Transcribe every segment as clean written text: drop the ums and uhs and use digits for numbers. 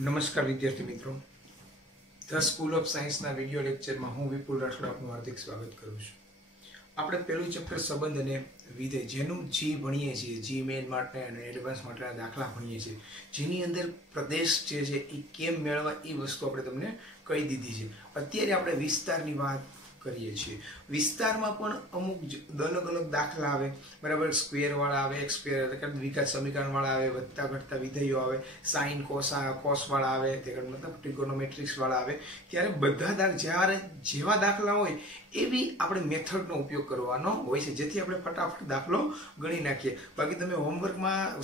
નમસ્કાર વિદ્યાર્થી મિત્રો, ધ સ્કૂલ ઓફ સાયન્સના વિડિયો લેક્ચરમાં હું વિપુલ રાઠોડ આપનું હાર્દિક સ્વાગત કરું છું. આપણે પહેલું ચેપ્ટર સંબંધ અને વિધેય જેનું જી ભણીએ છીએ, જી મેન માટે અને એડવાન્સ માટેના દાખલા ભણીએ છીએ, જેની અંદર પ્રદેશ જે છે એ કેમ મેળવવા એ વસ્તુ આપણે તમને કહી દીધી છે. અત્યારે આપણે વિસ્તારની વાત કરીએ છીએ. વિસ્તારમાં પણ અમુક અલગ અલગ દાખલા આવે, બરાબર. સ્ક્વેર વાળા આવે, એક સ્ક્વેર દ્વિઘાત સમીકરણ વાળા આવે, વધતા ઘટતા વિધેયો આવે, સાઇન કોસ વાળા આવે, મતલબ ટ્રિગોનોમેટ્રિક્સ વાળા આવે. ત્યારે બધા જ્યારે જેવા દાખલા હોય એવી આપણે મેથડનો ઉપયોગ કરવાનો હોય છે, જેથી આપણે ફટાફટ દાખલો ગણી નાખીએ. બાકી તમે હોમવર્કમાં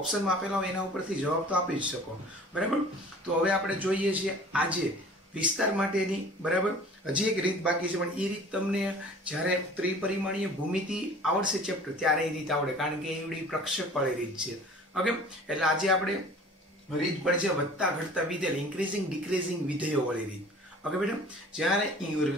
ઓપ્શનમાં આપેલા હોય એના ઉપરથી જવાબ તો આપી જ શકો, બરાબર. તો હવે આપણે જોઈએ છીએ આજે વિસ્તાર માટેની, બરાબર. હજી એક રીત બાકી છે, પણ એ રીત તમને જ્યારે ત્રિપરિમાણીય ભૂમિતિ આવડશે ચેપ્ટર ત્યારે એ રીત આવડે, કારણ કે એવડી પ્રક્ષેપવાળી રીત છે. ઓકે, એટલે આજે આપણે રીત પડે છે વધતા ઘટતા વિધેય, ઇન્ક્રીઝિંગ ડિક્રીઝિંગ વિધેયો વાળી રીત. ઓકે બેટા, જ્યારે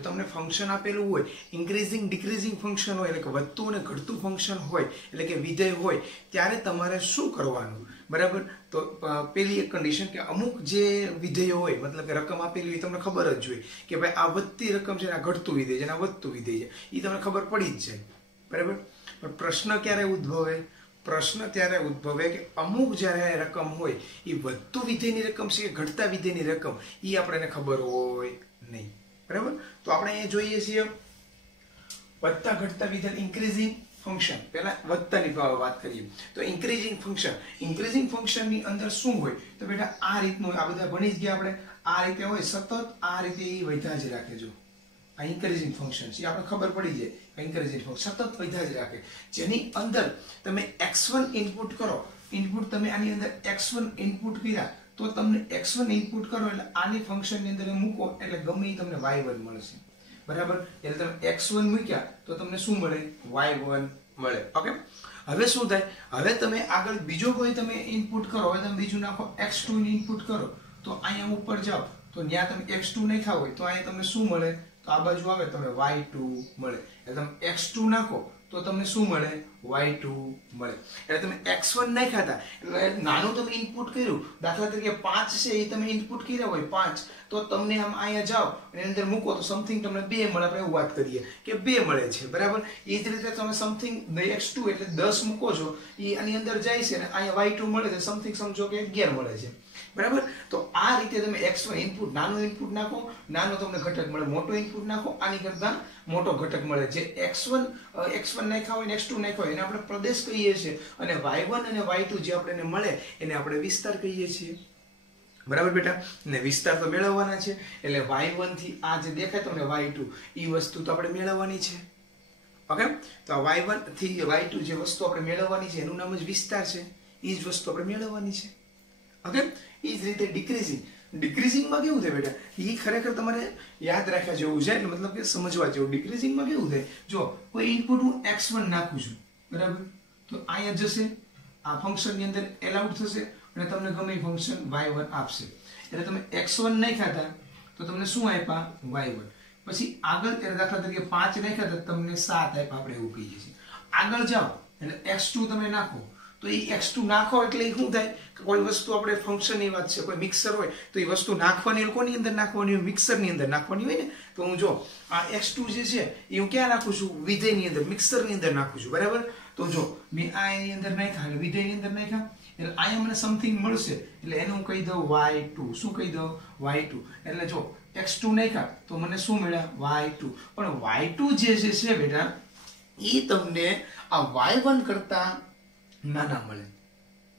તમને ફંક્શન આપેલું હોય, ઇન્ક્રીઝિંગ ડિક્રીઝિંગ ફંક્શન હોય, એટલે કે વધતું અને ઘટતું ફંક્શન હોય, એટલે કે વિધેય હોય, ત્યારે તમારે શું કરવાનું, બરાબર. તો પેલી એક કન્ડિશન કે અમુક જે વિધેયો હોય, મતલબ કે રકમ આપેલી હોય, તમને ખબર જ જોઈએ કે ભાઈ આ વધતી રકમ છે, આ ઘટતું વિધેય છે, આ વધતું વિધેય છે, એ તમને ખબર પડી જ જાય, બરાબર. પણ પ્રશ્ન ક્યારે ઉદ્ભવે? પ્રશ્ન ત્યારે ઉદ્ભવે કે અમુક જ્યારે રકમ હોય એ વધતું વિધેયની રકમ છે કે ઘટતા વિધેયની રકમ, એ આપણને ખબર હોય નહીં, બરાબર. તો આપણે અહીંયા જોઈએ છીએ વધતા ઘટતા વિધેય, ઇન્ક્રીઝિંગ ફંક્શન. પહેલા વધતાની વાત કરીએ તો ઇન્ક્રીઝિંગ ફંક્શનની અંદર શું હોય? તો બેટા આ રીતનું, આ બધા ભણી જ ગયા આપણે. આ રીતે હોય સતત, આ રીતે એ વધ્યા જ રાખે. જો આ ઇન્ક્રીઝિંગ ફંક્શન છે, આપણે ખબર પડી જાય. ઇન્ક્રીઝિંગ ફંક્શન સતત વધ્યા જ રાખે, જેની અંદર તમે x1 ઇનપુટ કરો. ઇનપુટ તમે આની અંદર x1 ઇનપુટ કર્યા તો તમને x1 ઇનપુટ કરો એટલે આની ફંક્શનની અંદર મૂકો એટલે ગમે એ તમને y1 મળશે, બરાબર. એટલે તમે x1 મૂક્યા તો તમને શું મળે? y1 મળે. ઓકે, હવે શું થાય? હવે તમે આગળ બીજો કોઈ તમે ઇનપુટ કરો. હવે તમે બીજું નાખો, x2 ની ઇનપુટ કરો તો અહીંયા ઉપર જાઓ તો ત્યાં તમે x2 નાખ્યા હોય તો અહીંયા તમને શું મળે? તો આ બાજુ આવે તમે y2 મળે. એટલે તમે x2 નાખો તો તમને શું મળે? y2 મળે. એટલે તમે x1 નાખ્યા હતા એટલે નાનું તમે ઇનપુટ કર્યું, દાખલા તરીકે 5 છે એ તમે ઇનપુટ કર્યા હોય 5, તો તમને આમ અહીંયા જાઓ અને એની અંદર મૂકો તો સમથિંગ તમને 2 મળે. આપણે એવું વાત કરીએ કે 2 મળે છે, બરાબર. એ જ રીતે તમે સમથિંગ x2 એટલે 10 મૂકો છો, એ આની અંદર જાય છે અને અહીંયા y2 મળે છે, સમથિંગ સમજો કે 11 મળે છે, બરાબર. તો આ રીતે તમે x1 ઇનપુટ, નાનું ઇનપુટ નાખો, નાનો તમને ઘટક મળે. મોટો ઇનપુટ નાખો, આની કરતા મોટો ઘટક મળે. જે x1 નાખ્યા હોય ને x2 નાખ્યા હોય એને આપણે પ્રદેશ કહીએ છીએ, અને y1 અને y2 જે આપણને મળે એને આપણે વિસ્તાર કહીએ છીએ, બરાબર બેટા. ને વિસ્તાર તો મેળવવાના છે, એટલે y1 થી આ જે દેખાય તમને y2, એ વસ્તુ તો આપણે મેળવવાની છે. ઓકે, તો આ y1 થી y2 જે વસ્તુ આપણે મેળવવાની છે એનું નામ જ વિસ્તાર છે. એ જ વસ્તુ આપણે મેળવવાની છે. ઓકે, એ જ રીતે ડિક્રીઝિંગમાં કેવું થાય બેટા? એ ખરેખર તમારે યાદ રાખ્યા જેવું છે, એટલે મતલબ કે સમજવા જેવું. ડિક્રીઝિંગમાં કેવું થાય? જો કોઈ ઇનપુટ હું x1 નાખું છું, બરાબર, તો અહીંયા જશે, આ ફંક્શનની અંદર એલાઉડ થશે અને તમને ગમે એ ફંક્શન y1 આપશે. એટલે તમે x1 નાખ્યા હતા તો તમને શું આપ્યા? y1. પછી આગળ દાખલા તરીકે 5 નાખ્યા હતા તમને 7 આપ્યા, આપણે એવું કહીએ છીએ. આગળ જાઓ એટલે x2 તમે નાખો તો એ x2 નાખો એટલે શું થાય કે કોઈ વસ્તુ આપણે ફંક્શનની વાત છે, કોઈ મિક્સર હોય તો એ વસ્તુ નાખવાની કોની અંદર નાખવાની હોય? મિક્સરની અંદર નાખવાની હોય ને. તો હું જો આ x2 જે છે એ હું ક્યાં નાખું છું? વિધેયની અંદર, મિક્સરની અંદર નાખું છું, બરાબર. તો જો મેં આ એની અંદર નાખ્યા એટલે વિધેયની અંદર નાખ્યા એટલે અહીંયા મને સમથિંગ મળશે, એટલે એને હું કહી દઉં y2. શું કહી દઉં? y2. એટલે જો x2 નાખ્યા તો મને શું મળ્યા? y2. પણ y2 જે છે બેટા એ તમને આ y1 કરતા નાના મળે.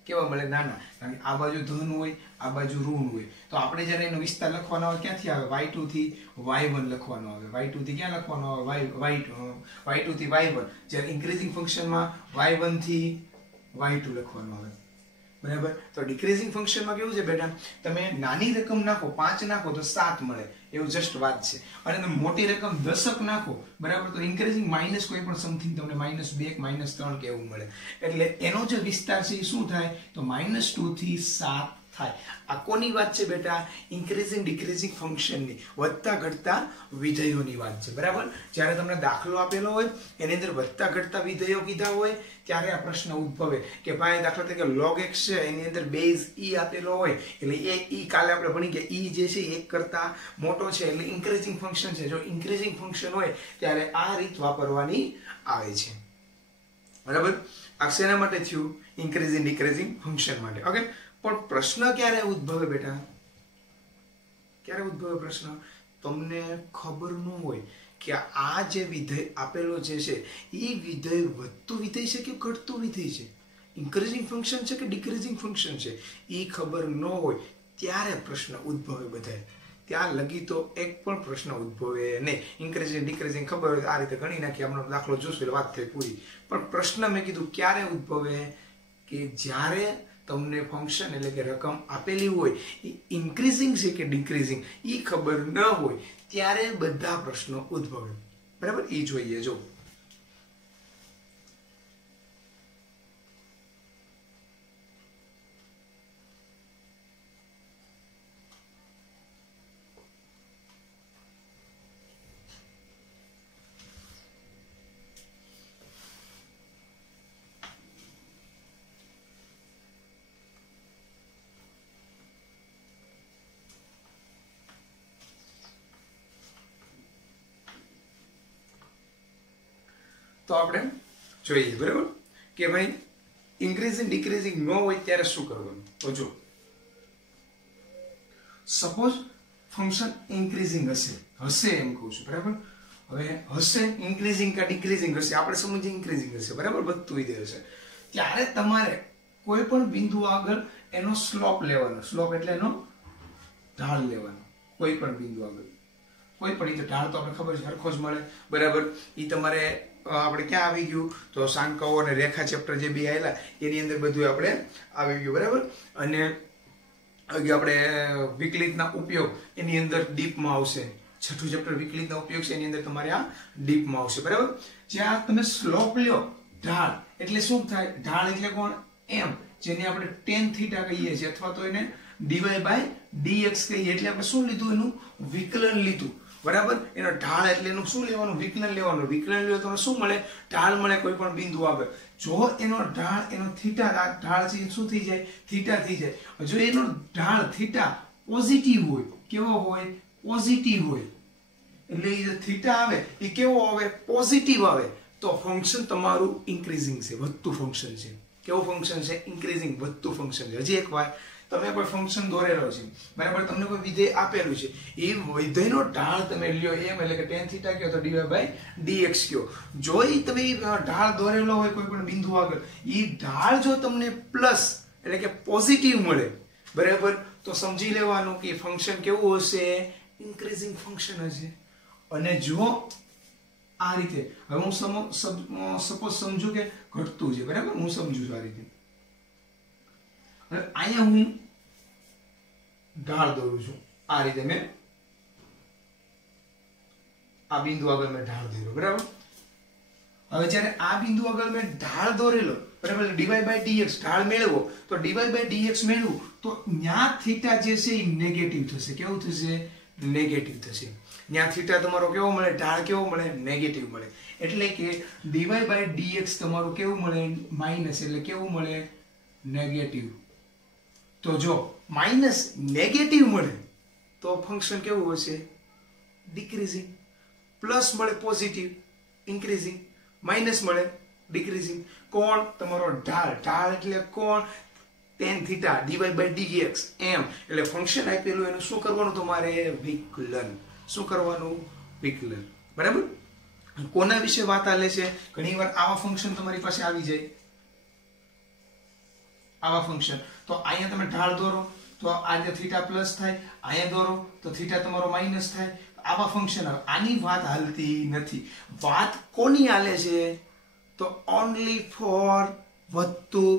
કેવા મળે? નાના. કારણ કે આ બાજુ ધન હોય, આ બાજુ ઋણ હોય. તો આપણે જ્યારે એનો વિસ્તાર લખવાનો આવે ક્યાંથી આવે? y2 થી y1 લખવાનો આવે. y2 થી ક્યાં લખવાનો આવે? y2 થી y1. જ્યારે ઇન્ક્રીઝિંગ ફંક્શનમાં y1 થી y2 લખવાનો આવે, બરાબર. તો ડિક્રીઝિંગ ફંક્શનમાં કેવું છે બેટા? તમે નાની રકમ નાખો, 5 નાખો તો 7 મળે, એવું જસ્ટ વાત છે. અને તમે મોટી રકમ 10 નાખો, બરાબર, તો ઇન્ક્રીઝિંગ માઇનસ કોઈ પણ સમથિંગ તમને -2 -3 કે એવું મળે. એટલે એનો જે વિસ્તાર છે એ શું થાય? તો -2 થી 7 થાય. આ કોની વાત છે બેટા? ઇન્ક્રીઝિંગ ડિક્રીઝિંગ ફંક્શનની, વધતા ઘટતા વિધેયોની વાત છે. બરાબર? જ્યારે તમને દાખલો આપેલો હોય એની અંદર વધતા ઘટતા વિધેયો કીધા હોય ત્યારે આ પ્રશ્ન ઉદ્ભવે કે ભાઈ દાખલા તરીકે log x છે એની અંદર બેઝ e આપેલો હોય એટલે એ e કાલે આપણે ભણી કે e જે છે એક કરતા મોટો છે એટલે ઇન્ક્રીઝિંગ ફંક્શન છે. જો ઇન્ક્રીઝિંગ ફંક્શન હોય ત્યારે આ રીત વાપરવાની આવે છે. બરાબર? આ શેના માટે થયું? ઇન્ક્રીઝિંગ ડિક્રીઝિંગ ફંક્શન માટે. ઓકે, પણ પ્રશ્ન ક્યારે ઉદ્ભવે બેટા? ક્યારે ઉદ્ભવે પ્રશ્ન? તમને ખબર ન હોય કે આ જે વિધેય આપેલો જે છે એ વિધેય વધતું વિધેય છે કે ઘટતું વિધેય છે, ઇન્ક્રીઝિંગ ફંક્શન છે કે ડિક્રીઝિંગ ફંક્શન છે, એ ખબર ન હોય ત્યારે પ્રશ્ન ઉદ્ભવે. બધાય ત્યાં લગી તો એક પણ પ્રશ્ન ઉદ્ભવે નહીં. ઇન્ક્રીઝિંગ ડિક્રીઝિંગ ખબર હોય આ રીતે ગણી નાખી, આપણે દાખલો જોશું એટલે વાત થઈ પૂરી. પણ પ્રશ્ન મેં કીધું ક્યારે ઉદ્ભવે? કે જ્યારે તમને ફંક્શન એટલે કે રકમ આપેલી હોય એ ઇન્ક્રીઝિંગ છે કે ડિક્રીઝિંગ એ ખબર ન હોય ત્યારે બધા પ્રશ્નો ઉદ્ભવે. બરાબર? એ જોઈએ. જો તો આપણે જોઈએ. બરાબર? કે ભાઈ ઇન્ક્રીઝિંગ ડિક્રીઝિંગ ન હોય ત્યારે શું કરવાનું? તો જો સપોઝ ફંક્શન ઇન્ક્રીઝિંગ હશે એમ કહું છું. બરાબર? હવે હશે ઇન્ક્રીઝિંગ કે ડિક્રીઝિંગ હશે, આપણે સમજીએ ઇન્ક્રીઝિંગ હશે. બરાબર? વધતું વિધેય હશે ત્યારે તમારે કોઈ પણ બિંદુ આગળ એનો સ્લોપ લેવાનો. સ્લોપ એટલે એનો ઢાળ લેવાનો. કોઈ પણ બિંદુ આગળ કોઈ પણ ઢાળ તો આપણે ખબર છે સરખો જ મળે. બરાબર? એ તમારે આપણે ક્યાં આવી ગયું? તો સાંકળો અને રેખા ચેપ્ટર જે બે આવેલા એની અંદર બધું આપણે આવી ગયું. બરાબર? અને આપણે વિકલિતના ઉપયોગ એની અંદર ડીપમાં આવશે. છઠ્ઠું ચેપ્ટર વિકલિતના ઉપયોગ છે એની અંદર તમારે આ ડીપમાં આવશે. બરાબર? જ્યાં તમે સ્લોપ લ્યો, ઢાળ એટલે શું થાય? ઢાળ એટલે કોણ? m, જેને આપણે tan થીટા કહીએ છીએ અથવા તો એને dy/dx કહીએ. એટલે આપણે શું લીધું? એનું વિકલન લીધું. બરાબર? એનો ઢાળ એટલે એનું શું લેવાનું? વિકલન લેવાનું. વિકલન લ્યો તો શું મળે? ઢાળ મળે કોઈ પણ બિંદુ આગળ. જો એનો ઢાળ એનો થીટા ઢાળ છે શું થઈ જાય? થીટા થઈ જાય. જો એનો ઢાળ થીટા પોઝિટિવ હોય, કેવો હોય? પોઝિટિવ હોય. એટલે એ થીટા આવે એ કેવો આવે? પોઝિટિવ આવે. તો ફંક્શન તમારું ઇન્ક્રીઝિંગ છે, વધતું ફંક્શન છે. કેવું ફંક્શન છે? ઇન્ક્રીઝિંગ, વધતું ફંક્શન છે. હજી એક વાર, તમે કોઈ ફંક્શન દોરેલો છે. બરાબર? તમને કોઈ વિધેય આપેલું છે, એ વિધેયનો ઢાળ તમે લ્યો એમ એટલે કે tan થીટા કયો તો dy/dx કયો. જો એ તમે ઢાળ દોરેલો હોય કોઈ પણ બિંદુ આગળ, એ ઢાળ જો તમને પ્લસ એટલે કે પોઝિટિવ મળે, બરાબર, તો સમજી લેવાનું કે ફંક્શન કેવું હશે? ઇન્ક્રીઝિંગ ફંક્શન હશે. અને જો આ રીતે હવે હું સપોઝ સમજુ કે ઘટતું છે. બરાબર? હું સમજુ છું આ રીતે. હવે અહીંયા હું ઢાળ દોરું છું આ રીતે. મેં આ બિંદુ આગળ મેં ઢાળ દોર્યો. બરાબર? હવે જ્યારે આ બિંદુ આગળ મેં ઢાળ દોરેલો, બરાબર, dy/dx ઢાળ મેળવો, તો dy/dx મેળવું તો ન્યા થીટા જે છે એ નેગેટિવ થશે. કેવું થશે? નેગેટિવ થશે. ન્યા થીટા તમારો કેવો મળે? ઢાળ કેવો મળે? નેગેટિવ મળે. એટલે કે dy/dx તમારું કેવું મળે? માઇનસ. એટલે કેવું મળે? નેગેટિવ. તો જો માઇનસ નેગેટિવ મળે તો ફંક્શન કેવું હશે? ડિક્રીઝિંગ. પ્લસ મળે પોઝિટિવ, ઇન્ક્રીઝિંગ. માઇનસ મળે ડિક્રીઝિંગ. કોણ? તમારો ઢાળ. ઢાળ એટલે કોણ? tan theta dy/dx m. એટલે ફંક્શન આપેલું એનું શું કરવાનું? તમારે વિકલન. શું કરવાનું? વિકલન. બરાબર? કોના વિશે વાત આલે છે? ઘણીવાર આવા ફંક્શન તમારી પાસે આવી જાય. આવા ફંક્શન તો અહીંયા તમે ઢાળ દોરો તો આ રીતે થીટા પ્લસ થાય, અહીંયા દોરો તો થીટા તમારો માઇનસ થાય. આવા ફંક્શન આવે. આની વાત હાલતી નથી. વાત કોની હાલે છે? તો ઓનલી ફોર વધતું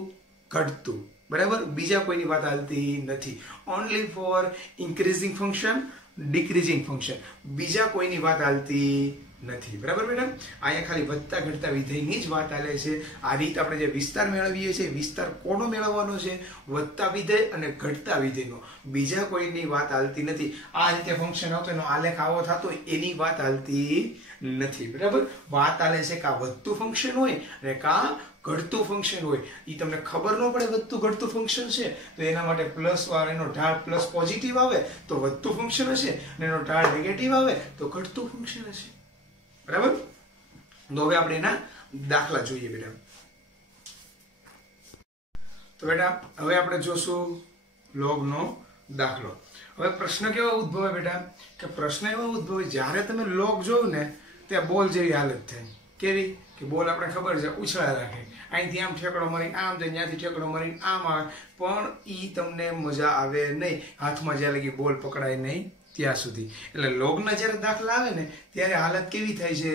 ઘટતું. બરાબર? બીજા કોઈની વાત હાલતી નથી. Only for increasing function decreasing function, બીજા કોઈની વાત હાલતી નથી. બરાબર બેટા, અહીંયા ખાલી વધતા ઘટતા વિધેયની જ વાત હાલે છે. આ રીત આપણે જે વિસ્તાર મેળવીએ છીએ, વિસ્તાર કોનો મેળવવાનો છે? વધતા વિધેય અને ઘટતા વિધેયનો, બીજા કોઈની વાત હાલતી નથી. આ રીતે ફંક્શન આવતો એનો આલેખ આવો થતો એની વાત હાલતી નથી. બરાબર, વાત હાલે છે કે આ વધતું ફંક્શન હોય અને કા ઘટતું ફંક્શન હોય. એ તમને ખબર ન પડે વધતું ઘટતું ફંક્શન છે તો એના માટે પ્લસ વાળો એનો ઢાળ પ્લસ પોઝિટિવ આવે તો વધતું ફંક્શન હશે, અને એનો ઢાળ નેગેટિવ આવે તો ઘટતું ફંક્શન હશે. બરાબર, તો હવે આપણે એના દાખલા જોઈએ બેટા. તો બેટા હવે આપણે જોશું લોગનો દાખલો. હવે પ્રશ્ન કેવો ઉદ્ભવે બેટા, કે પ્રશ્ન એવો ઉદ્ભવે જ્યારે તમે લોગ જોવ ને ત્યાં બોલ જેવી હાલત થાય. કેવી? કે બોલ આપણે ખબર છે ઉછળા રાખે, અહીંથી આમ ઠેકડો મારીને આમ જાય, ત્યાંથી ઠેકડો મારીને આમ આવે, પણ ઈ તમને મજા આવે નહીં હાથમાં જ્યાં લગી બોલ પકડાય નહીં ત્યાં સુધી. એટલે લોગના જ્યારે દાખલા આવે ને ત્યારે હાલત કેવી થાય છે?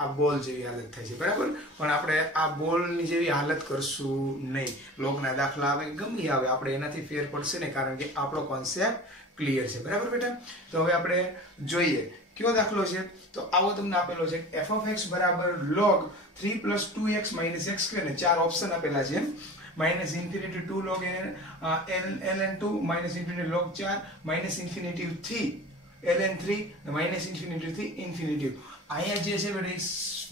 આ બોલ જેવી હાલત થાય છે. બરાબર, પણ આપણે આ બોલની જેવી હાલત કરશું નહીં. લોગના દાખલા આવે ગમે આવે આપણે એનાથી ફેર પડશે ને, કારણ કે આપણો કોન્સેપ્ટ ક્લિયર છે. બરાબર બેટા, તો હવે આપણે જોઈએ કયો દાખલો છે. તો આવો તમને આપેલો છે f of x બરાબર log 3 + 2x - x² ને 4 ઓપ્શન આપેલા છે. -∞ 2 log ln2 -∞ log 4 -∞ 3 ln3 -∞ થી ઇન્ફિનિટી. અહીંયા જે છે બેટા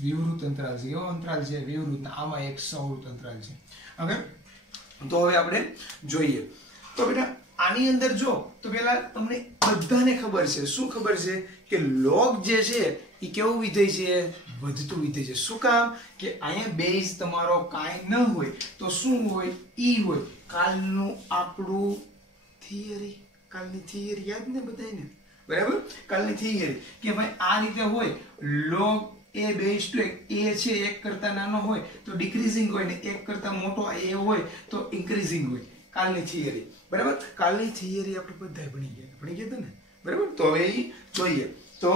વિવૃત અંતરાલ છે. એવો અંતરાલ છે વિવૃત, આમાં એક સવૃત અંતરાલ છે. ઓકે, તો હવે આપણે જોઈએ. તો બેટા આની અંદર જો તો પેલા તમને બધાને ખબર છે, શું ખબર છે? કે log જે છે એ કેવું વિધેય છે? વધતું વિધેય છે. શું કામ? કે અહીંયા બેઝ તમારો કાંઈ ન હોય તો શું હોય? ઈ હોય. કાલનું આપણું થિયરી, કાલની થિયરી યાદ ને બધાને? બરાબર, કાલની થિયરી કે ભાઈ આ રીતે હોય log a base to a છે એક કરતા નાનો હોય તો ડિક્રીઝિંગ હોય, ને એક કરતા મોટો a હોય તો ઇન્ક્રીઝિંગ હોય. કાલની થિયરી. બરાબર, કાલની થિયરી આપણે બધા ભણી ગયા ને? બરાબર, તો હવે એ જોઈએ. તો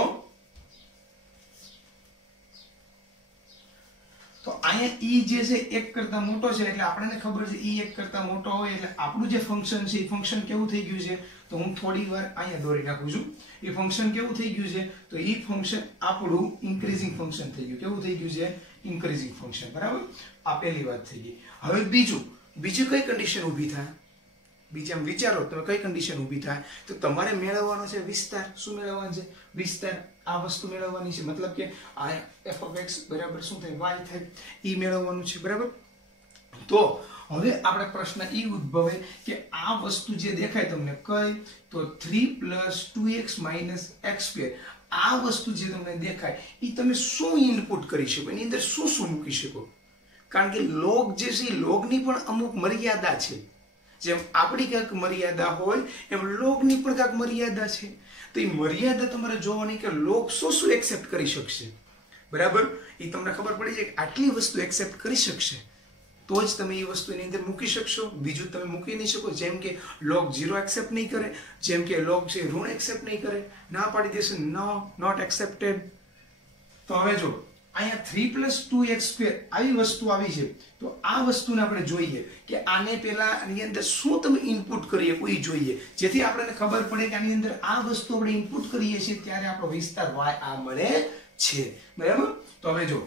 અહીંયા ઈ જે છે એક કરતા મોટો છે એટલે આપણને ખબર છે ઈ એક કરતા મોટો હોય એટલે આપણું જે ફંક્શન છે એ ફંક્શન કેવું થઈ ગયું છે? તો હું થોડી વાર અહીંયા દોરી નાખું છું. એ ફંક્શન કેવું થઈ ગયું છે? તો ઈ ફંક્શન આપણું ઇન્ક્રીઝિંગ ફંક્શન થઈ ગયું. કેવું થઈ ગયું છે? Increasing function. બરાબર, આ પહેલી વાત થઈ ગઈ. હવે બીજું કઈ કન્ડિશન ઊભી થાય? બીજી આમ વિચારો તમે, કઈ કન્ડિશન ઊભી થાય? તો તમારે મેળવવાનો છે વિસ્તાર. શું મેળવવાનો છે? વિસ્તાર. આ વસ્તુ મેળવવાની છે, મતલબ કે આ f of x બરાબર શું થાય? y થાય. ઈ મેળવવાનું છે. બરાબર, તો હવે આપણે પ્રશ્ન ઈ ઉદ્ભવે કે આ વસ્તુ જે દેખાય તમને કઈ? તો 3 + 2x - x². આ વસ્તુ જે તમને દેખાય ઈ તમે શું ઇનપુટ કરી શકો? એની અંદર શું શું મૂકી શકો? કારણ કે log જે છે logની પણ અમુક મર્યાદા છે. જેમ આપણી ક્યાંક મર્યાદા હોય એમ logની પણ ક્યાંક મર્યાદા છે. તો એ મર્યાદા તમારે જોવાની કે log શું એક્સેપ્ટ કરી શકશે. બરાબર, એ તમને ખબર પડી જાય કે આટલી વસ્તુ એક્સેપ્ટ કરી શકશે તો જ તમે એ વસ્તુ એની અંદર મૂકી શકશો. બીજું તમે મૂકી નહીં શકો. જેમ કે log 0 એક્સેપ્ટ નહીં કરે, જેમ કે log છે ઋણ એક્સેપ્ટ નહીં કરે, ના પાડી દેશે, નો નોટ એક્સેપ્ટેડ. તો હવે જો અહીંયા 3 + 2x² આવી વસ્તુ આવી છે તો આ વસ્તુને આપણે જોઈએ કે આને પહેલા આની અંદર શું તમે ઇનપુટ કરીએ કોઈ જોઈએ, જેથી આપણને ખબર પડે કે આની અંદર આ વસ્તુ આપણે ઇનપુટ કરીએ છીએ ત્યારે આપણો વિસ્તાર y આ મળે છે. બરાબર, તો હવે જો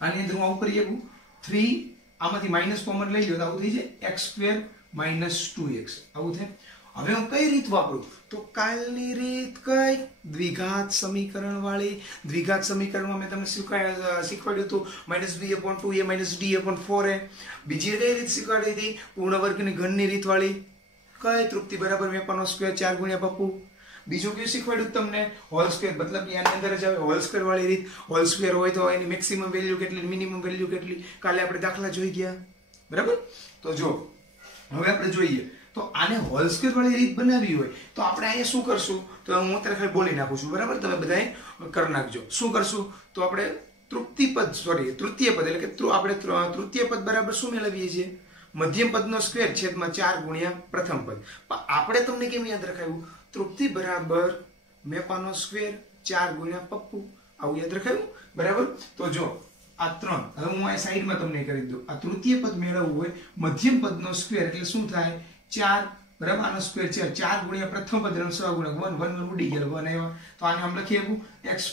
આની અંદર હું આવું કરી શકું 3 આમાંથી માઈનસ કોમન લઈ લ્યો તો આવું થઈ જાય x² - 2x આવું થાય. હવે હું કઈ રીત વાપરું? તો કાલની રીત કઈ? દ્વિઘાત સમીકરણ વાળી. દ્વિઘાત સમીકરણમાં મેં તમને શીખવાડ્યું હતું -b/2a - d/4a. બીજી કઈ રીત શીખવાડી હતી? પૂર્ણ વર્ગની ઘનની રીત વાળી. કઈ? તૃપ્તિ બરાબર મેપાનો સ્ક્વેર 4 × પપ્પુ. બીજું કયું શીખવાડ્યું તમને? હોલ સ્ક્વેર, મતલબ કે આની અંદર જ આવે હોલ સ્ક્વેર વાળી રીત. હોલ સ્ક્વેર હોય તો એની મેક્સિમમ વેલ્યુ કેટલી, મિનિમમ વેલ્યુ કેટલી? કાલે આપણે દાખલા જોઈ ગયા. બરાબર, તો જો હવે આપણે જોઈએ તો આને હોલ સ્ક્વેર વાળી રીત બનાવવી હોય તો આપણે અહીંયા શું કરશું? તો હું અત્યારે ખાલી બોલી નાખું છું. બરાબર, તમે બધાએ કરી નાખજો. શું કરશું? તો આપણે તૃતીય પદ એટલે કે આપણે તૃતીય પદ બરાબર શું મેળવીએ છીએ? મધ્યમ પદનો સ્ક્વેર છેદમાં 4 × પ્રથમ પદ. આપણે તમને કેમ યાદ રખાયું? તૃપ્તિ બરાબર મેપાનો સ્ક્વેર 4 × પપ્પુ. આવું યાદ રખાયું. બરાબર, તો જો આ 3 હવે હું આ સાઈડમાં તમને કરી દઉં. આ તૃતીય પદ મેળવવું હોય મધ્યમ પદનો સ્ક્વેર એટલે શું થાય? 4 બરાબર આનો સ્ક્વેર છે 4 ગુણ્યા પ્રથમ પદ રણસવા ગુણ્યા 1 1 ઉડી ગયેલો 1 આવ્યો તો આને આમ લખી શકું x²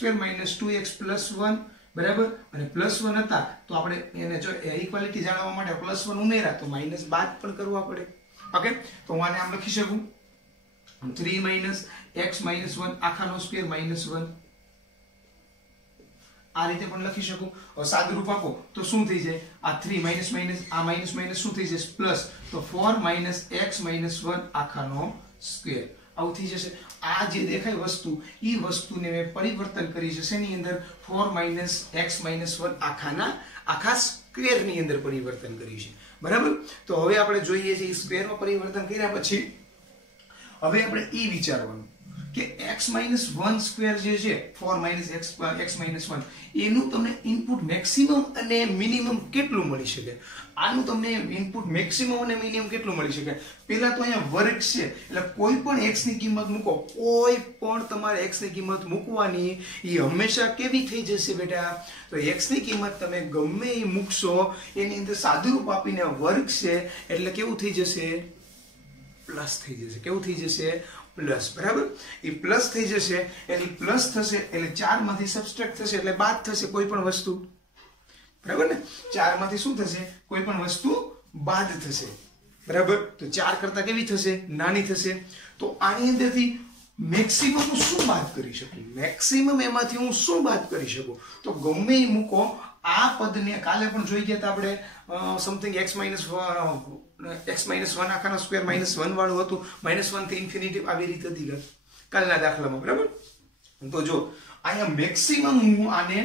- 2x + 1 બરાબર અને +1 હતા તો આપણે એને જો ઇક્વાલિટી જાણવા માટે +1 ઉમેર્યા તો માઈનસ બાદ પણ કરવા પડે ઓકે તો હું આને આમ લખી શકું 3 - x - 1 આખાનો સ્ક્વેર -1 આ રીતે પણ લખી શકું હવે સાદું રૂપ આપો તો શું થઈ જાય આ 3 માઈનસ આ માઈનસ શું થઈ જશે પ્લસ તો 4 - x - 1 આખાનો સ્ક્વેર આવું થઈ જશે આ જે દેખાય વસ્તુ ઈ વસ્તુને મેં પરિવર્તન કરી છે શેની અંદર 4 - x - 1 આખા સ્ક્વેર ની અંદર પરિવર્તન કર્યું છે બરાબર તો હવે આપણે જોઈએ છે સ્ક્વેર માં પરિવર્તન કર્યા પછી હવે આપણે ઈ વિચારવાનું કે x - 1 સ્ક્વેર જે છે 4 - x - 1 એનું તમને ઇનપુટ મેક્સિમમ અને મિનિમમ કેટલું મળી શકે આનું તમને ઇનપુટ મેક્સિમમ અને મિનિમમ કેટલું મળી શકે પહેલા તો અહીંયા વર્ગ છે એટલે કોઈ પણ x ની કિંમત મૂકો કોઈ પણ તમારે x ની કિંમત મૂકવાની એ હંમેશા કેવી થઈ જશે બેટા તો x ની કિંમત તમે ગમે એ મૂકશો એની અંદર સાદુરૂપ આપીને વર્ગ છે એટલે કેવું થઈ જશે પ્લસ થઈ જશે કેવું થઈ જશે પ્લસ બરાબર એ પ્લસ થઈ જશે એટલે પ્લસ થશે એટલે 4 માંથી સબટ્રેક્ટ થશે એટલે બાદ થશે કોઈ પણ વસ્તુ બરાબર ને 4 માંથી શું થશે કોઈ પણ વસ્તુ બાદ થશે બરાબર તો 4 કરતા કેવી થશે નાની થશે તો આની અંદરથી મેક્સિમમ હું શું બાદ કરી શકું મેક્સિમમ એમાંથી હું શું બાદ કરી શકું તો ગમે એ મૂકો આ પદને કાલે પણ જોઈ ગયા હતા આપણે સમથિંગ x - 1 આખાનો સ્ક્વેર -1 વાળું હતું -1 થી ઇન્ફિનિટી આવી રીતે હતી કાલના દાખલામાં બરાબર તો જો અહીંયા મેક્સિમમ હું આને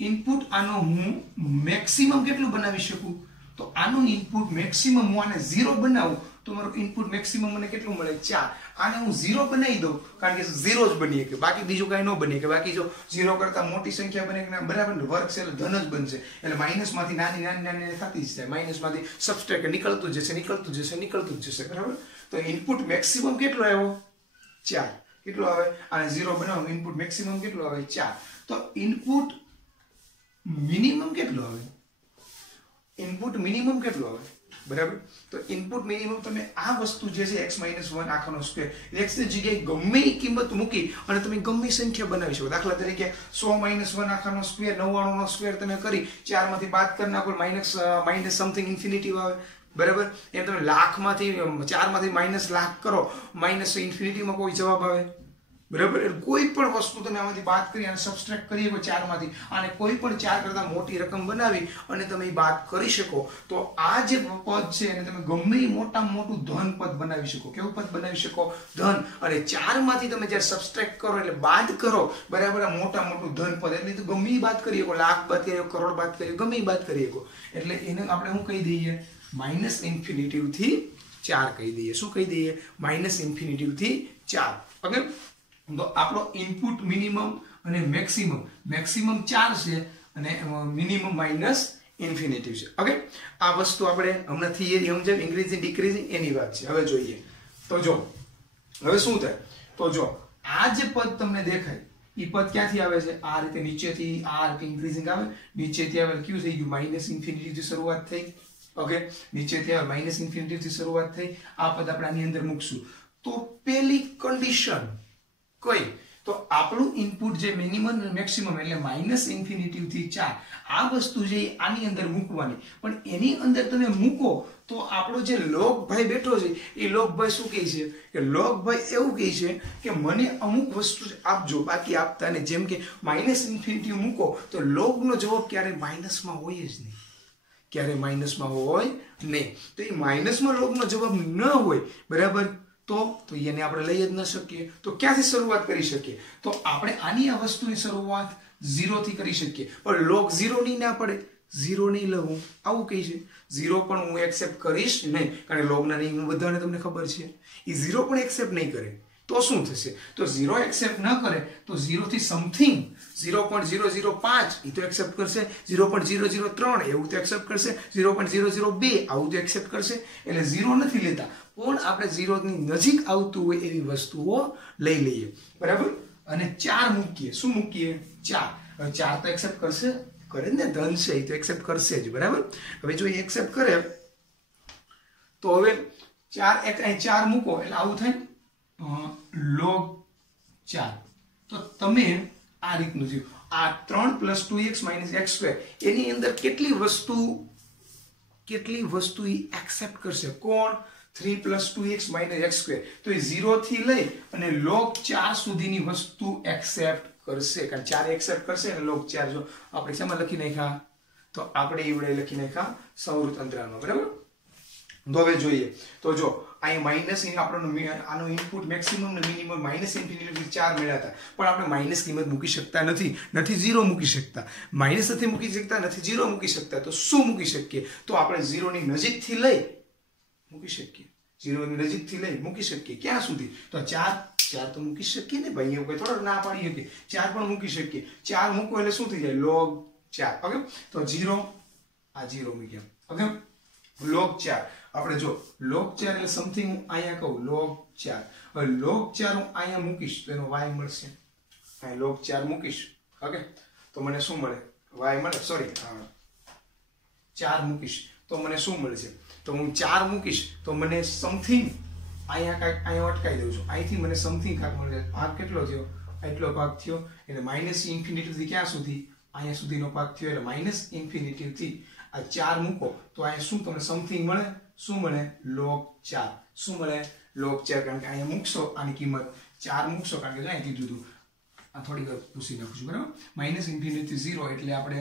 ઇનપુટ આનો હું મેક્સિમમ કેટલું બનાવી શકું તો આનું ઇનપુટ મેક્સિમમ હું આને 0 બનાવું તો મારું ઇનપુટ મેક્સિમમ મને કેટલું મળે 4 આને હું 0 બનાવી દઉં કારણ કે 0 જ બની શકે બાકી બીજું કાંઈ ન બની શકે બાકી જો 0 કરતા મોટી સંખ્યા બને કે બરાબર વર્ગ છે એટલે ધન જ બનશે એટલે માઈનસ માંથી નાની થતી જ જાય માઈનસ માંથી સબટ્રેક્ટ નીકળતું જશે બરાબર તો ઇનપુટ મેક્સિમમ કેટલો આવ્યો 4 કેટલો આવે આને 0 બનાવો ઇનપુટ મેક્સિમમ કેટલો આવે 4 તો ઇનપુટ મિનિમમ કેટલો આવે ઇનપુટ મિનિમમ કેટલો આવે બરાબર તો ઇનપુટ મિનિમમ તમે આ વસ્તુ જે છે x - 1 આખાનો સ્ક્વેર x ની જગ્યાએ ગમે એ કિંમત મૂકી અને તમે ગમે સંખ્યા બનાવી શકો દાખલા તરીકે 100 - 1 આખાનો સ્ક્વેર 99 નો સ્ક્વેર તમે કરી 4 માંથી બાદ કરી નાખો માઈનસ સમથિંગ ઇન્ફિનિટી આવે બરાબર એમ તમે લાખ માંથી 4 માંથી માઈનસ લાખ કરો માઈનસ ઇન્ફિનિટી માં કોઈ જવાબ આવે બરાબર કોઈ પણ વસ્તુ તમે આમાંથી બાદ કરી અને સબટ્રેક્ટ કરી શકો 4 માંથી અને કોઈ પણ 4 કરતા મોટી રકમ બનાવી અને તમે બાદ કરી શકો તો આ જે પદ છે એને તમે ગમે એ મોટામાં મોટું ધન પદ બનાવી શકો કેવું પદ બનાવી શકો ધન અને 4 માંથી તમે જ્યારે સબટ્રેક્ટ કરો એટલે બાદ કરો બરાબર આ મોટું ધન પદ એટલે તો ગમે એ બાદ કરી શકો લાખ બાદ કરી શકો કરોડ બાદ કરી શકો ગમે એ બાદ કરી શકો એટલે એને આપણે શું કહી દઈએ માઈનસ ઇન્ફિનિટી થી 4 કહી દઈએ શું કહી દઈએ માઈનસ ઇન્ફિનિટી થી 4 ઓકે તો આપણો ઇનપુટ મિનિમમ અને મેક્સિમમ 4 છે અને મિનિમમ માઈનસ ઇન્ફિનિટી છે ઓકે આ વસ્તુ આપણે હમણાં થિયરી સમજાવી ઇન્ક્રીઝિંગ ડિક્રીઝિંગ એની વાત છે હવે જોઈએ તો જો હવે શું થાય તો જો આ જે પદ તમને દેખાય એ પદ ક્યાંથી આવે છે આ રીતે નીચેથી આ રીતે ઇન્ક્રીઝિંગ આવે નીચેથી આવે ક્યુ થઈ ગયું માઈનસ ઇન્ફિનિટી થી શરૂઆત થઈ ઓકે નીચેથી આવે માઈનસ ઇન્ફિનિટી થી શરૂઆત થઈ આ પદ આપણે આની અંદર મૂકશું તો પેલી કન્ડિશન કઈ તો આપણું ઇનપુટ જે મિનિમમ અને મેક્સિમમ એટલે માઈનસ ઇન્ફિનિટી થી 4 આ વસ્તુ જે આની અંદર મૂકવાની પણ એની અંદર તમે મૂકો તો આપણો જે લોકભાઈ બેઠો છે એ લોકભાઈ શું કહે છે કે લોકભાઈ એવું કહે છે કે મને અમુક વસ્તુ આપજો બાકી આપતા ને જેમ કે માઈનસ ઇન્ફિનિટી મૂકો તો લોકનો જવાબ ક્યારે માઈનસમાં હોય જ નહીં ક્યારે માઈનસમાં હોય નહીં તો એ માઈનસમાં લોકનો જવાબ ન હોય બરાબર તો એને આપણે લઈ જ ન શકીએ તો ક્યાંથી શરૂઆત કરી શકીએ તો આપણે આની આ વસ્તુની શરૂઆત 0 થી કરી શકીએ પણ log 0 ની ના પડે 0 નહીં લઉં આવું કહે છે 0 પણ હું એક્સેપ્ટ કરીશ નહીં કારણ કે log ના નિયમ બધાને તમને ખબર છે એ 0 પણ એક્સેપ્ટ નહીં કરે તો શું થશે તો 0 એક્સેપ્ટ ન કરે તો 0 થી સમથિંગ 0.005 એ તો એક્સેપ્ટ કરશે 0.003 એવું તો એક્સેપ્ટ કરશે 0.002 આવું તો એક્સેપ્ટ કરશે એટલે 0 નથી લેતા પણ આપણે 0 ની નજીક આવતું હોય એવી વસ્તુઓ લઈ લઈએ બરાબર અને 4 મૂકીએ શું મૂકીએ 4 હવે 4 તો એક્સેપ્ટ કરશે કરે ને ધન છે એ તો એક્સેપ્ટ કરશે જ બરાબર હવે જો એ એક્સેપ્ટ કરે તો હવે 4 એક અહીં 4 મૂકો એટલે આવું થાય log 4. તો તમે આ રીતનું થયું. આ 3 + 2x - x² એની અંદર કેટલી વસ્તુ ઈ એક્સેપ્ટ કરશે? કોણ? 3 + 2x - x². તો એ 0 થી લઈ અને log 4 સુધીની વસ્તુ એક્સેપ્ટ કરશે. કારણ 4 એક્સેપ્ટ કરશે અને log 4 જો આપણે શેમાં લખી નાખ્યા? તો આપણે ઈવડે લખી નાખ્યા સંવૃત અંતરાલમાં. બરાબર? તો હવે જોઈએ. તો જો અહીં માઈનસ આપણો આનો ઇનપુટ મેક્સિમમ ને મિનિમમ -∞ થી 4 મળ્યા હતા, પણ આપણે માઈનસ કિંમત મૂકી શકતા નથી, નથી 0 મૂકી શકતા, માઈનસ નથી મૂકી શકતા, નથી 0 મૂકી શકતા. તો શું મૂકી શકીએ? તો આપણે 0 ની નજીકથી લઈ મૂકી શકીએ. 0 ની નજીકથી લઈ મૂકી શકીએ. ક્યાં સુધી? તો 4 તો મૂકી શકીએ ને ભાઈ, એવું કઈ થોડો ના પાડીએ કે 4 પણ મૂકી શકીએ. 4 મૂકો એટલે શું થઈ જાય? log 4. ઓકે, તો 0 આ 0 મૂક્યા. ઓકે, log 4 આપણે જો log 4 એટલે સમથિંગ હું અહીંયા કહું log 4. હવે log 4 હું અહીંયા મૂકીશ તો એનો y મળશે. અહીં log 4 મૂકીશ. ઓકે, તો મને શું મળે? y મળે. સોરી, 4 મૂકીશ તો મને શું મળશે? તો હું 4 મૂકીશ તો મને સમથિંગ અહીંયા કાંઈક અહીંયા અટકાઈ દઉં છું. અહીંથી મને સમથિંગ કાંઈક મળે. ભાગ કેટલો થયો? એટલો ભાગ થયો. એટલે -∞ થી ક્યાં સુધી? અહીંયા સુધીનો ભાગ થયો. એટલે -∞ થી આ 4 મૂકો તો અહીંયા શું તમને સમથિંગ મળે? શું મળે? log 4. શું મળે? log 4. કારણ કે અહીંયા મૂકશો આની કિંમત 4 મૂકશો, કારણ કે જો અહીં કીધું હતું. આ થોડી વાર પૂછી નાખું છું. બરાબર? -∞ થી 0 એટલે આપણે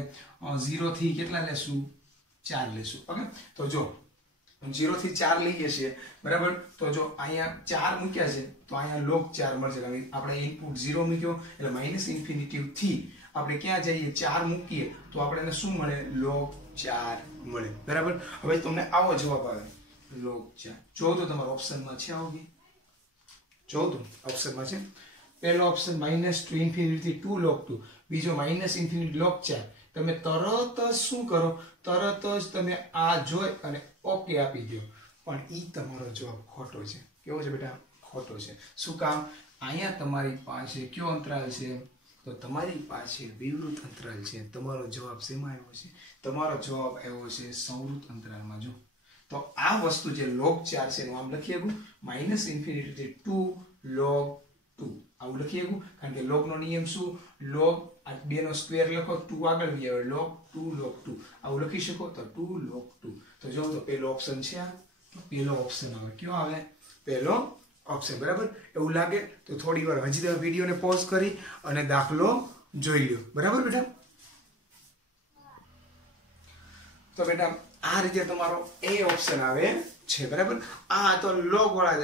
0 થી કેટલા લેશું? 4 લેશું. ઓકે, તો જો 0 થી 4 લઈએ છીએ. બરાબર? તો જો અહીંયા 4 મૂક્યા છે તો અહીંયા log 4 મળશે. કારણ કે આપણે ઇનપુટ 0 મૂક્યો એટલે -∞ થી આપણે ક્યાં જઈએ? 4 મૂકીએ તો આપણે શું મળે? log 4 મળે. બરાબર? હવે તમને આવો જવાબ આવે log 4. જો તો તમારા ઓપ્શનમાં છે આવો કે જો તો ઓપ્શનમાં છે. પહેલો ઓપ્શન -2 ∞ થી 2 log 2, બીજો -∞ log 4. તમે તરત જ શું કરો? તરત જ તમે આ જોઈ અને ઓકે આપી દો. પણ ઈ તમારો જવાબ ખોટો છે. કેવો છે બેટા? ખોટો છે. શું કામ? અહીંયા તમારી પાસે કયો અંતરાલ છે? તો તમારી પાસે વિવૃત અંતરાલ છે. તમારો જવાબ શેમાં આવ્યો છે? તમારો જવાબ આવ્યો છે સંવૃત અંતરાલમાં. જો તો આ વસ્તુ જે log 4 છે એનું આમ લખી શકું -∞ થી 2 log 2 આવું લખી શકું. કારણ કે log નો નિયમ શું? log આ 2 નો સ્ક્વેર લખો, 2 આગળ લઈ આવે, log 2 આવું લખી શકો. તો 2 log 2. તો જો તો પહેલો ઓપ્શન છે આ. તો પહેલો ઓપ્શન આવે. કયો આવે? પહેલો ઓપ્શન. બરાબર? એવું લાગે તો થોડી વાર હજી તમે વિડીયોને પોઝ કરી અને દાખલો જોઈ લો. બરાબર બેટા? તો બેટા આ રીતે તમારો એ ઓપ્શન આવે છે. બરાબર? આ તો log વાળા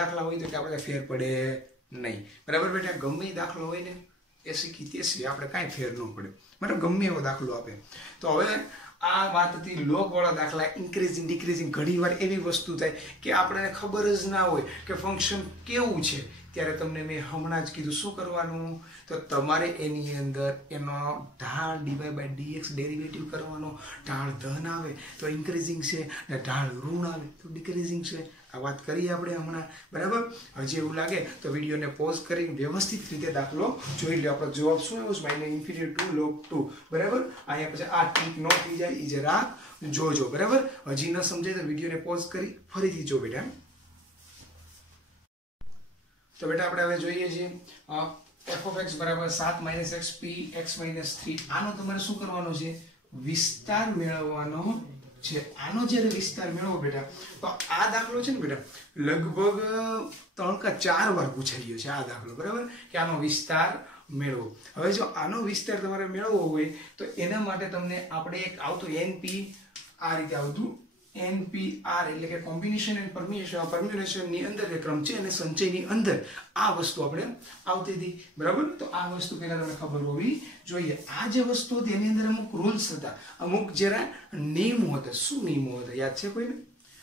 દાખલા હોય તો કે આપણે ફેર પડે નહીં. બરાબર બેટા? ગમે દાખલો હોય ને 80 કે 83 આપણે કાંઈ ફેર ન પડે. બરાબર? ગમે એવો દાખલો આપે. તો હવે આ વાત હતી log વાળા દાખલા. ઇન્ક્રીઝિંગ ડિક્રીઝિંગ ઘણીવાર એવી વસ્તુ થાય કે આપણને ખબર જ ના હોય કે ફંક્શન કેવું છે. ત્યારે તમને મેં હમણાં જ કીધું શું કરવાનું? તો તમારે એની અંદર એનો ઢાળ dy/dx ડેરિવેટિવ કરવાનો. ઢાળ ધન આવે તો ઇન્ક્રીઝિંગ છે ને ઢાળ ઋણ આવે તો ડિક્રીઝિંગ છે. આ વાત કરીએ આપણે હમણાં. બરાબર? હજી એવું લાગે તો વિડીયોને પોઝ કરીને વ્યવસ્થિત રીતે દાખલો જોઈ લો. આપણો જવાબ શું આવ્યો છે? -∞ 2 log 2. બરાબર? અહીંયા પછી આ ટીક નો થઈ જાય એ જરા જોજો. બરાબર? હજી ન સમજાય તો વિડીયોને પોઝ કરી ફરીથી જો બેટા. તો બેટા આપણે હવે જોઈએ છીએ f(x) = 7 - xp x - 3. આનો તમારે શું કરવાનો છે? વિસ્તાર મેળવવાનો છે. આનો જ્યારે વિસ્તાર મેળવો બેટા તો આ દાખલો છે ને બેટા લગભગ 3 કે 4 વાર પૂછાઈ ગયો છે આ દાખલો. બરાબર? કે આનો વિસ્તાર મેળવો. હવે જો આનો વિસ્તાર તમારે મેળવવો હોય તો એના માટે તમને આપણે એક આવતું NP આ રીતે આવતું NPR એટલે કે કોમ્બિનેશન એન્ડ પરમ્યુટેશન ની અંદર જે ક્રમ છે અને સંચયની અંદર આ વસ્તુ આપણે આવતી હતી. બરાબર? તો આ વસ્તુ પહેલા તમને ખબર હોવી જોઈએ. આ જે વસ્તુ હતી એની અંદર અમુક રૂલ્સ હતા, અમુક જરા નિયમો હતા. શું નિયમો હતા યાદ છે કોઈને?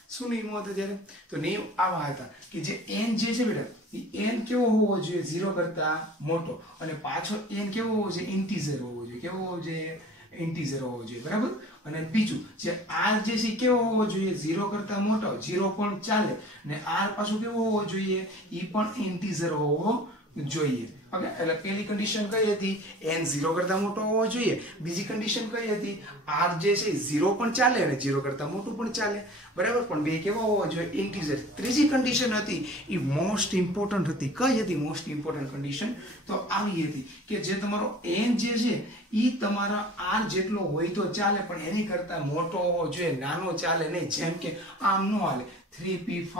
શું નિયમો હતા ત્યારે? તો નિયમ આવા હતા કે જે n જે છે બેટા એ n કેવો હોવો જોઈએ? 0 કરતા મોટો. અને પાછો n કેવો હોવો જોઈએ? ઇન્ટીજર હોવો જોઈએ. કેવો હોવો જોઈએ? ઇન્ટીજર હોવો જોઈએ. બરાબર? અને બીજું જે r જે છે કેવો હોવો જોઈએ? 0 કરતા મોટો. 0 પણ ચાલે. ને r પાછો કેવો હોવો જોઈએ? ઈ પણ ઇન્ટીજર હોવો જોઈએ. ઓકે, એટલે પહેલી કન્ડિશન કઈ હતી? n 0 કરતા મોટો હોવો જોઈએ. બીજી કન્ડિશન કઈ હતી? r જે છે 0 પણ ચાલે અને 0 કરતા મોટું પણ ચાલે, બરાબર, પણ બે કેવા હોવા જોઈએ? ઇન્ટીજર. ત્રીજી કન્ડિશન હતી એ મોસ્ટ ઇમ્પોર્ટન્ટ હતી. કઈ હતી મોસ્ટ ઇમ્પોર્ટન્ટ કન્ડિશન? તો આવી હતી કે જે તમારો n જે છે એ તમારા r જેટલો હોય તો ચાલે, પણ એની કરતા મોટો હોવો જોઈએ, નાનો ચાલે નહીં. જેમ કે આમ ન હાલે 3p5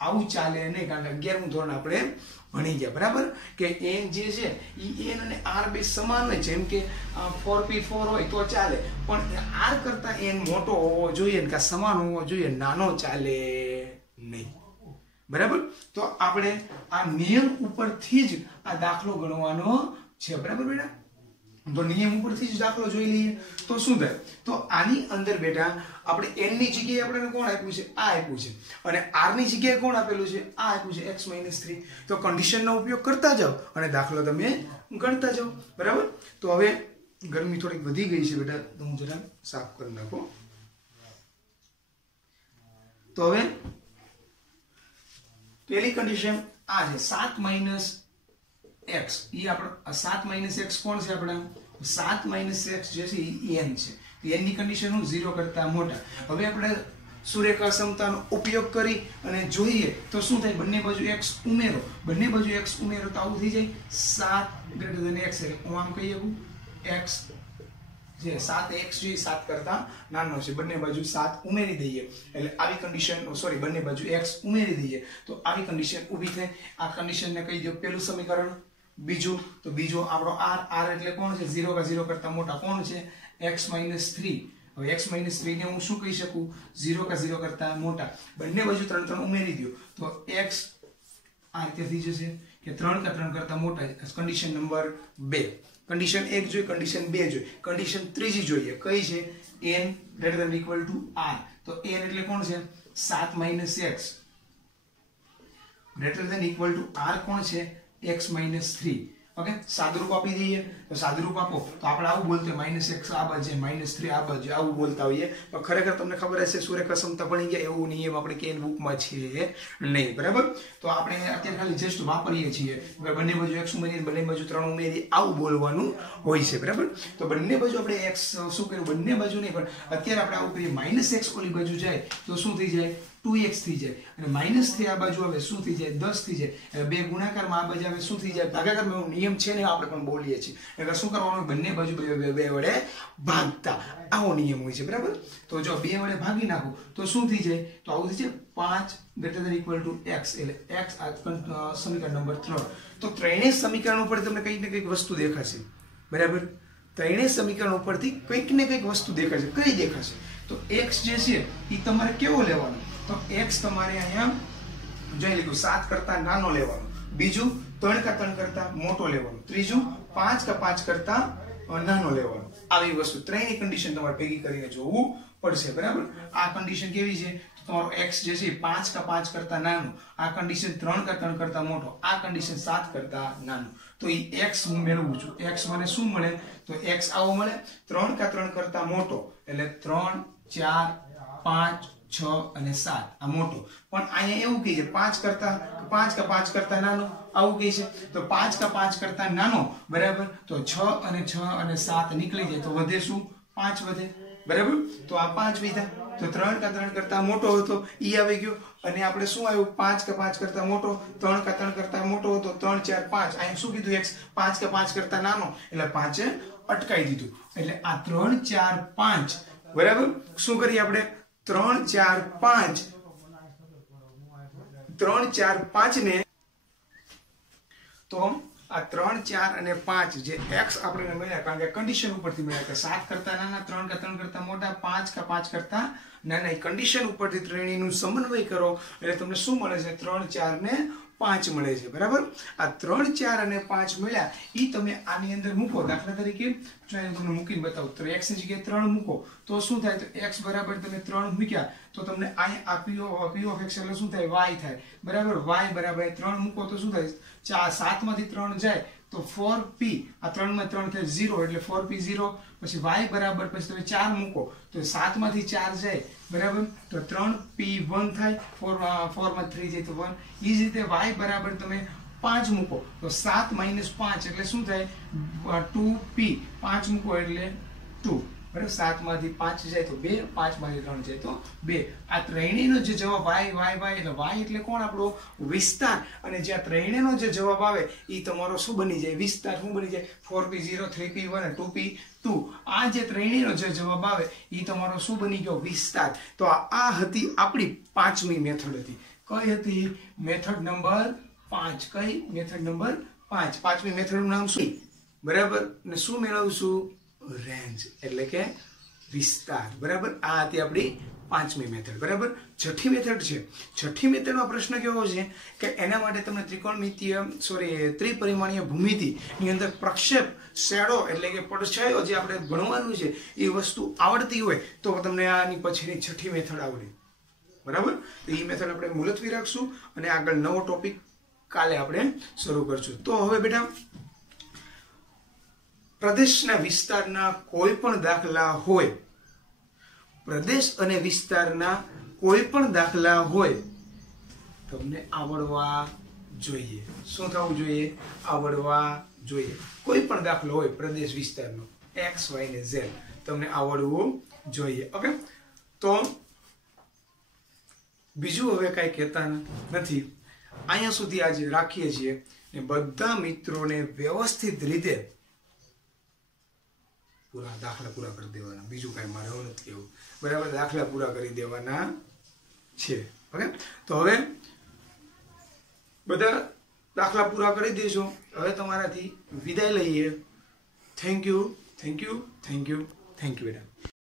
આવું ચાલે નહીં, કારણ કે 11મું ધોરણ આપણે ભણી ગયા, બરાબર, કે n જે છે એ n અને r બે સમાન હોય. જેમ કે 4p4 હોય તો ચાલે, પણ r કરતા n મોટો હોવો જોઈએ કે સમાન હોવો જોઈએ, નાનો ચાલે નહીં, બરાબર. તો આપણે આ નિયમ ઉપરથી જ આ દાખલો ગણવાનો છે, બરાબર બેટા? તો નિયમ ઉપરથી જ દાખલો જોઈ લઈએ તો શું થાય? તો આની અંદર બેટા આપણે n ની જગ્યાએ આપણે કોણ આપ્યું છે? આ આપ્યું છે, અને r ની જગ્યાએ કોણ આપેલું છે? આ આપ્યું છે, x - 3. તો કન્ડિશનનો ઉપયોગ કરતા જાઓ અને દાખલો તમે ગણતા જાઓ, બરાબર. તો હવે ગરમી થોડીક વધી ગઈ છે બેટા, તો હું જરા સાફ કરી નાખો. તો હવે પહેલી કન્ડિશન આ છે 7 - x. એ આપણે 7 - x કોણ છે? આપણે 7 - x જે છે એ n છે. n ની કન્ડિશન હું 0 કરતા મોટા. હવે આપણે સુરેખા સમતાનો ઉપયોગ કરી અને જોઈએ તો શું થાય? બંને બાજુ x ઉમેરો, બંને બાજુ x ઉમેરો તો આવું થઈ જાય 7 > x. એટલે હું આમ કહી શકું x જે 7x જે 7 કરતા નાનો છે, બંને બાજુ 7 ઉમેરી દઈએ એટલે આવી કન્ડિશન, સોરી, બંને બાજુ x ઉમેરી દઈએ તો આવી કન્ડિશન ઊભી થાય. આ કન્ડિશનને કહી દો પહેલું સમીકરણ. બીજું તો બીજો આપણો r એટલે કોણ છે? 0 કા 0 કરતા મોટા કોણ છે? x - 3. હવે x - 3 ને હું શું કહી શકું? 0 કા 0 કરતા મોટા. બંને બાજુ 3 3 ઉમેરી દો તો x આ રીતે થઈ જશે કે 3 કા 3 કરતા મોટા. Condition number 2. કન્ડિશન 1 જોઈ, કન્ડિશન 2 જોઈ, કન્ડિશન ત્રીજી જોઈએ. કઈ છે? n > r. તો n એટલે કોણ છે? 7 - x > r કોણ છે? x - 3. ઓકે, સાદુરૂપ આપી દઈએ તો સાદુરૂપ આપો તો આપણે આવું બોલते -x આ બાજુ -3 આ બાજુ આવું બોલતા હોઈએ, પણ ખરેખર તમને ખબર હશે સુરેખા સમતા ભણી ગયા એવું નિયમ આપણે કેન બુકમાં છે નહીં, બરાબર. તો આપણે અત્યારે ખાલી જસ્ટ વાપરીએ છીએ, બંને બાજુ x ઉમેરી, બંને બાજુ 3 ઉમેરી, આવું બોલવાનું હોય છે, બરાબર. તો બંને બાજુ આપણે x શું કર્યું? બંને બાજુ નહીં, પણ અત્યારે આપણે આવું કરીએ -x ઓલી બાજુ જાય તો શું થઈ જાય? 2x થઈ જાય, અને -3 આ બાજુ આવે શું થઈ જાય? 10 થઈ જાય. એટલે બે ગુણાકારમાં આ બાજુ આવે શું થઈ જાય? ભાગાકારમાં નિયમ છે ને આપણે પણ બોલીએ છીએ. એટલે શું કરવાનું? બંને બાજુ બે વડે ભાગતા, આવો નિયમ હોય છે, બરાબર. તો જો 2 વડે ભાગી નાખો તો શું થઈ જાય? તો આવું થઈ જાય 5 > x. એટલે x આ સમીકરણ નંબર 3. તો ત્રણેય સમીકરણ ઉપર તમને કંઈક ને કંઈક વસ્તુ દેખાશે, બરાબર. ત્રણેય સમીકરણ ઉપરથી કંઈક ને કંઈક વસ્તુ દેખાશે. કઈ દેખાશે? તો x જે છે એ તમારે કેવો લેવાનો? તો x તમારે અહીંયા જોઈ લીધું 7 કરતા નાનો લેવાનો. બીજું 3 કા 3 કરતા મોટો લેવાનો. ત્રીજું 5 કા 5 કરતા નાનો લેવાનો. આવી વસ્તુ ત્રણેય કન્ડિશન તમારે ભેગી કરીને જોવું પડશે, બરાબર. આ કન્ડિશન કેવી છે? તમારો x જે છે 5 કા 5 કરતા નાનો, આ કન્ડિશન 3 કા 3 કરતા મોટો, આ કન્ડિશન 7 કરતા નાનો. તો એ x હું મેળવું છું. x મને શું મળે? તો x આવો મળે 3 કા 3 કરતા મોટો, એટલે 3 4 5 6 અને 7 આ મોટો. પણ અહીંયા એવું કહે છે 5 કા 5 કરતા નાનો, આવું કહે છે. તો 5 કા 5 કરતા નાનો, બરાબર. તો 6 અને 6 અને 7 નીકળી જાય તો વધે શું? 5 વધે, બરાબર. તો આ 5 વધ્યા. તો 3 કા 3 કરતા મોટો હતો ઈ આવી ગયો, અને આપણે શું આવ્યું? 5 કા 5 કરતા મોટો, 3 કા 3 કરતા મોટો હતો 3 4 5. અહીંયા શું કીધું? x 5 કા 5 કરતા નાનો, એટલે 5 અટકાઈ દીધું. એટલે આ 3 4 5, બરાબર. શું કરીએ આપણે? 3 4 5 3 4 5 ને તો આ 3 4 અને 5 જે x આપણે મળ્યા, કારણ કે કન્ડિશન ઉપરથી મળ્યા કે 7 કરતા નાના, 3 કા 3 કરતા મોટા, 5 કા 5 કરતા નાના. કન્ડિશન ઉપરથી ત્રણેયનું સમન્વય કરો એટલે તમને શું મળે છે? 3 4 ને 5 મળે છે, બરાબર. આ 3 4 અને 5 મળ્યા ઈ તમે આની અંદર મૂકો. દાખલા તરીકે જો અહીં તમને મૂકીને બતાવું તો x ની જગ્યાએ 3 મૂકો તો શું થાય? તો x બરાબર તમે 3 મૂક્યા તો તમને અહીંયા આ p of x એટલે શું થાય? y થાય, બરાબર. y બરાબર 3 મૂકો તો શું થાય? 7 માંથી 3 જાય તો 4p, આ 3 માં 3 થાય 0 એટલે 4p 0. પછી y બરાબર પછી તમે 4 મૂકો તો 7 માંથી 4 જાય, બરાબર. તો 3p 1 થાય, 4 માં 3 જાય તો 1. એ જ રીતે y બરાબર તમે 5 મૂકો તો 7 - 5 એટલે શું થાય 2p 5 મૂકો એટલે 2 બરાબર 7 માંથી 5 જાય તો 2 5 માંથી 3 જાય તો 2 આ ત્રણેયનો જે જવાબ y એટલે y એટલે કોણ આપણો વિસ્તાર અને જે આ ત્રણેયનો જે જવાબ આવે એ તમારો શું બની જાય વિસ્તાર શું બની જાય 4p0 3p1 અને 2p2 આ જે ત્રણેયનો જે જવાબ આવે એ તમારો શું બની ગયો વિસ્તાર તો આ હતી આપણી પાંચમી મેથડ હતી કઈ હતી મેથડ નંબર 5 કઈ મેથડ નંબર 5 પાંચમી મેથડનું નામ શું બરાબર ને શું મેળવશું રેન્જ એટલે કે વિસ્તાર બરાબર આ હતી આપણી પાંચમી મેથડ બરાબર છઠ્ઠી મેથડ છે છઠ્ઠી મેથડમાં પ્રશ્ન કેવો છે કે એના માટે તમને ત્રિપરિમાણીય ભૂમિતિ ની અંદર પ્રક્ષેપ શેડો એટલે કે પડછાયો જે આપણે ભણવાનું છે એ વસ્તુ આવડતી હોય તો તમને આની પછીની છઠ્ઠી મેથડ આવડે બરાબર તો એ મેથડ આપણે મુલતવી રાખશું અને આગળ નવો ટોપિક કાલે આપણે શરૂ કરશું તો હવે બેટા પ્રદેશના વિસ્તારના કોઈ પણ દાખલા હોય પ્રદેશ અને વિસ્તારના કોઈ પણ દાખલા હોય તમને આવડવા જોઈએ શું થવું જોઈએ આવડવા જોઈએ કોઈ પણ દાખલો હોય પ્રદેશ વિસ્તારનો x y ને z તમને આવડવું જોઈએ ઓકે તો બીજું હવે કાંઈ કહેતા નથી અહીંયા સુધી આજે રાખીએ છીએ ને બધા મિત્રોને વ્યવસ્થિત રીતે પૂરા દાખલા પૂરા કરી દેવાના બીજું કાંઈ મારે એવું નથી કહેવું બરાબર દાખલા પૂરા કરી દેવાના છે ઓકે તો હવે બધા દાખલા પૂરા કરી દેજો હવે તમારાથી વિદાય લઈએ થેન્ક યુ બેટા